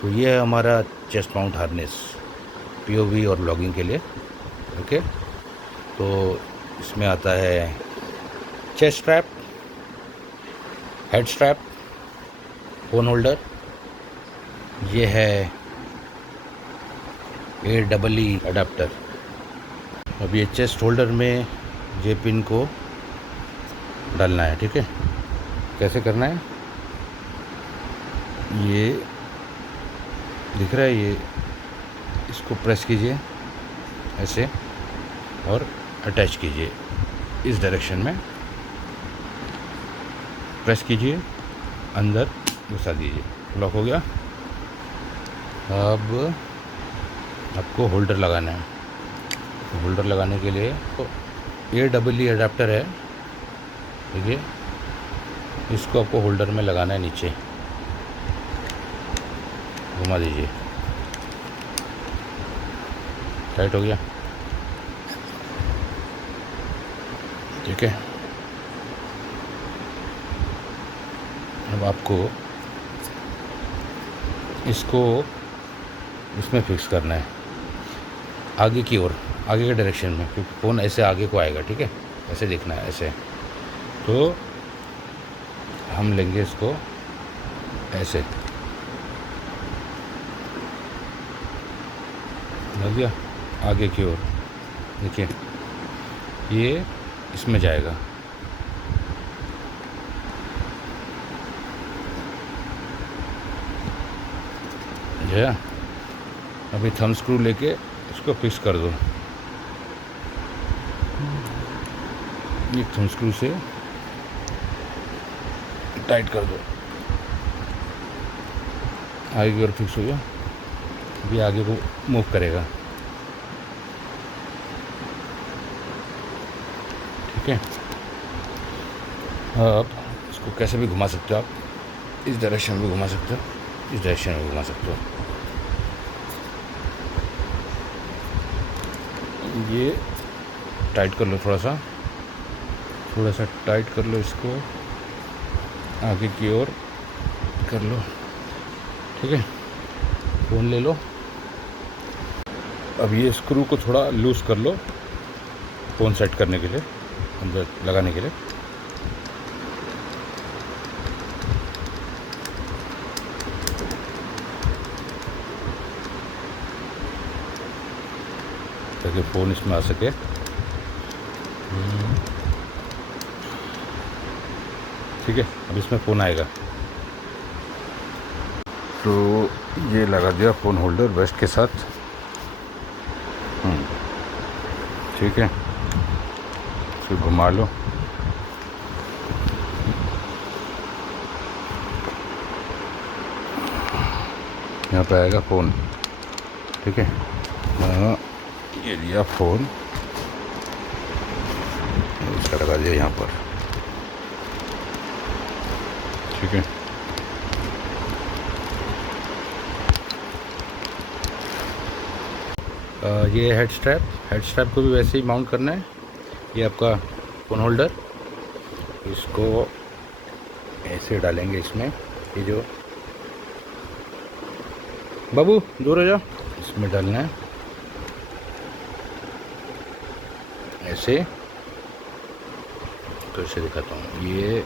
तो ये है हमारा चेस्ट माउंट हार्नेस पीओवी और ब्लॉगिंग के लिए। ओके, तो इसमें आता है chest strap, head strap, phone holder, ये है AEE अडाप्टर। अब ये चेस्ट होल्डर में ये पिन को डालना है। ठीक है, कैसे करना है, ये दिख रहा है, ये इसको प्रेस कीजिए ऐसे और अटैच कीजिए इस डायरेक्शन में, प्रेस कीजिए, अंदर घुसा दीजिए, लॉक हो गया। अब आपको होल्डर लगाना है। तो होल्डर लगाने के लिए तो AEE अडाप्टर है, देखिए, इसको आपको होल्डर में लगाना है, नीचे घुमा दीजिए, टाइट हो गया। ठीक है, अब आपको इसको इसमें फिक्स करना है, आगे की ओर, आगे के डायरेक्शन में, क्योंकि फ़ोन ऐसे आगे को आएगा। ठीक है, ऐसे देखना है, ऐसे। तो हम लेंगे इसको ऐसे, लग गया, आगे की ओर। देखिए, ये इसमें जाएगा। जो अभी थंब स्क्रू लेके इसको फिक्स कर दो, ये थंब स्क्रू से टाइट कर दो, आगे की ओर फिक्स हो गया। अभी आगे को मूव करेगा। ठीक है, अब इसको कैसे भी घुमा सकते हो आप, इस डायरेक्शन में भी घुमा सकते हो, इस डायरेक्शन में भी घुमा सकते हो। ये टाइट कर लो, थोड़ा सा टाइट कर लो, इसको आगे की ओर कर लो। ठीक है, फ़ोन ले लो। अब ये स्क्रू को थोड़ा लूज़ कर लो, फ़ोन सेट करने के लिए, अंदर लगाने के लिए। ताकि फ़ोन इसमें आ सके। ठीक है, अब इसमें फ़ोन आएगा। तो ये लगा दिया फ़ोन होल्डर वेस्ट के साथ। ठीक है, इसको घुमा लो। यहाँ पे आएगा फ़ोन। ठीक है, ये लिया फ़ोन, इसका लगा दिया यहाँ पर। ठीक है, ये हेड स्ट्रैप को भी वैसे ही माउंट करना है। ये आपका फ़ोन होल्डर, इसको ऐसे डालेंगे इसमें, ये जो बाबू दूर हो जाओ, इसमें डालना है ऐसे। तो इसे दिखाता हूँ, ये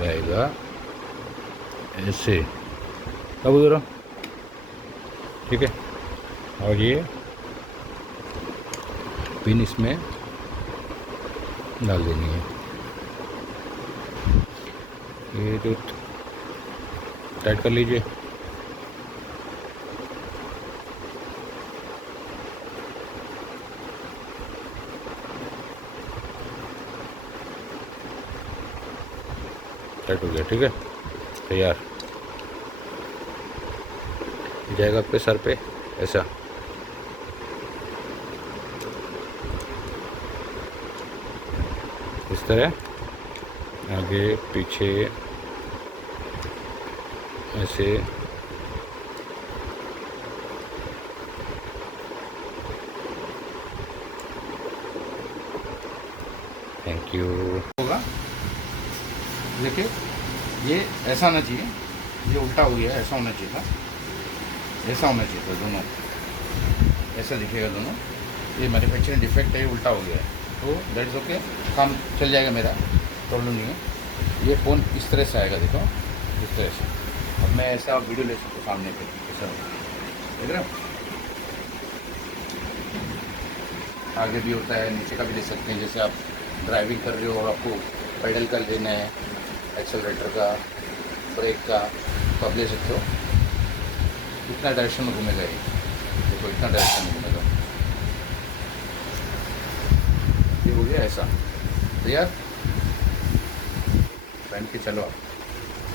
जाएगा ऐसे, बाबू दूर हो। ठीक है, और ये पिन इसमें डाल देनी है, ये जो टाइट कर लीजिए। टाइट हो गया। ठीक है, तैयार जाएगा आपके सर पे ऐसा। इस तरह आगे पीछे ऐसे। Thank you. होगा, देखिए, ये ऐसा आना चाहिए, ये उल्टा हो गया, ऐसा होना चाहिए था, ऐसा होना चाहिए था, दोनों ऐसा दिखेगा दोनों। ये मैन्युफैक्चरिंग डिफेक्ट है, उल्टा हो गया है, तो दैट्स ओके, काम चल जाएगा मेरा, प्रॉब्लम नहीं है। ये फ़ोन इस तरह से आएगा, देखो इस तरह से। अब मैं ऐसा वीडियो ले सकता हूँ सामने पे, ऐसा देख रहे हो, आगे भी होता है, नीचे का भी ले सकते हैं। जैसे आप ड्राइविंग कर रहे हो और आपको पेडल का लेना है, एक्सेलरेटर का, ब्रेक का, तो आप ले सकते हो। इतना डायरेक्शन में घूमेगा ये, देखो इतना डायरेक्शन में घूमेगा। ये हो गया ऐसा, तो यार पहन के चलो, आप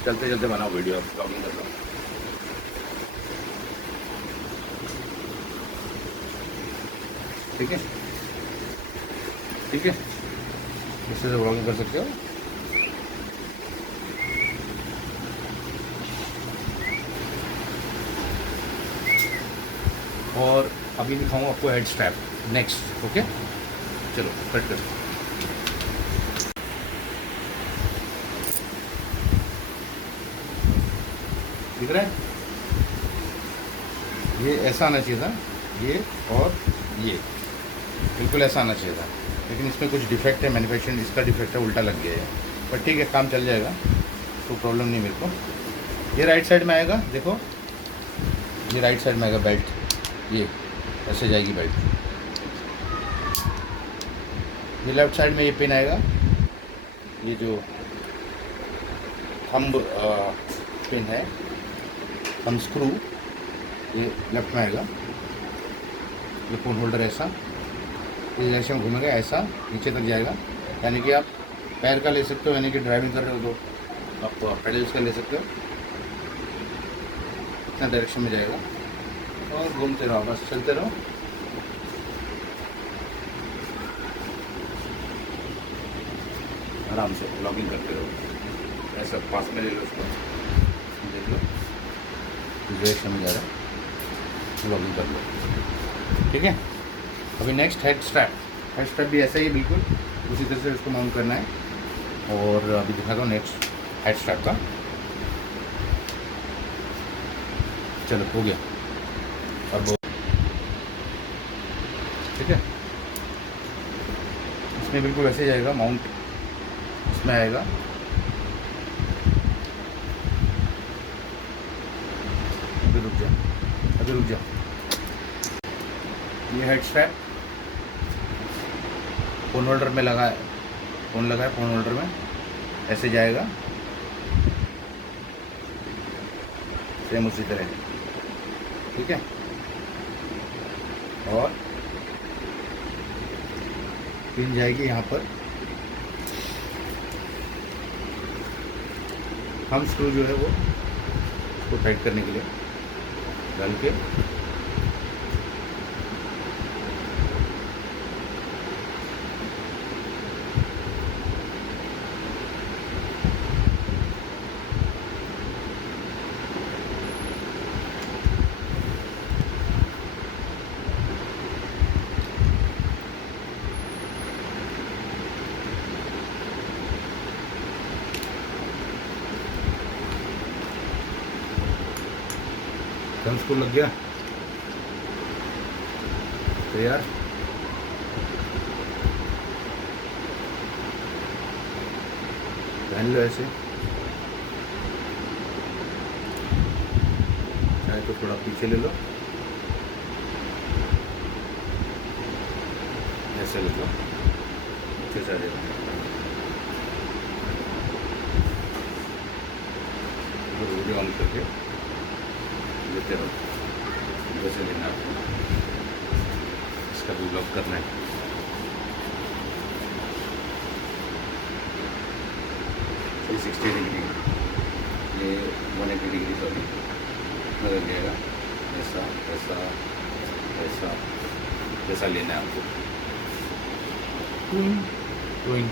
चलते चलते बनाओ वीडियो, आप ब्लॉगिंग कर लो। ठीक है, ठीक है, इससे से ब्लॉगिंग कर सकते हो। और अभी दिखाऊंगा आपको हेड स्ट्रैप नेक्स्ट। ओके, चलो कट कर। दिख रहा है, ये ऐसा आना चाहिए था, ये और ये बिल्कुल ऐसा आना चाहिए था, लेकिन इसमें कुछ डिफेक्ट है, मैन्युफैक्चरिंग इसका डिफेक्ट है, उल्टा लग गया है। पर ठीक है, काम चल जाएगा, तो प्रॉब्लम नहीं मेरे को। ये राइट साइड में आएगा, देखो ये राइट साइड में आएगा बेल्ट, ये ऐसे जाएगी बेल्ट। ये लेफ्ट साइड में ये पिन आएगा, ये जो थंब पिन है, थंब स्क्रू, ये लेफ्ट में आएगा। ये फ़ोन होल्डर ऐसा, ये जैसे हम घूमेंगे ऐसा नीचे तक जाएगा, यानी कि आप पैर का ले सकते हो, यानी कि ड्राइविंग कर रहे हो तो आप पेडल्स का ले सकते हो। इतना डायरेक्शन में जाएगा और घूमते रहो, बस चलते रहो। आराम से ब्लॉगिंग करते रहो, ऐसा पास में ले लो उसको, देख लो इस डायरेक्शन में जा रहा है, ब्लॉगिंग कर लो। ठीक है, अभी next head strap. Head strap भी ऐसा ही बिल्कुल उसी तरह से उसको माउंट करना है। और अभी दिखाता हूँ नेक्स्ट हेड स्ट्रैप का। चलो हो गया, और वो ठीक है, इसमें बिल्कुल ऐसे जाएगा, माउंट इसमें आएगा। अभी रुक जा, अभी रुक जा। ये हेड स्ट्रैप फ़ोन होल्डर में लगा है, फ़ोन लगा है फ़ोन होल्डर में, ऐसे जाएगा सेम उसी तरह। ठीक है, और पिन जाएगी यहाँ पर, हम स्क्रू जो है वो उसको टाइट करने के लिए डाल के थंब स्क्रू लग गया। तो यार पहन लो ऐसे, चाहे तो थोड़ा पीछे ले लो, ऐसे ले लो, पीछे से आ जाएगा। वीडियो ऑन करके लेते रहो, वैसे लेना आपको, इसका भी ब्लॉक करना है। ये 60 डिग्री, ये 180 डिग्री सॉरी बदल जाएगा, ऐसा ऐसा ऐसा, जैसा लेना है आपको। टूइंग टूइंग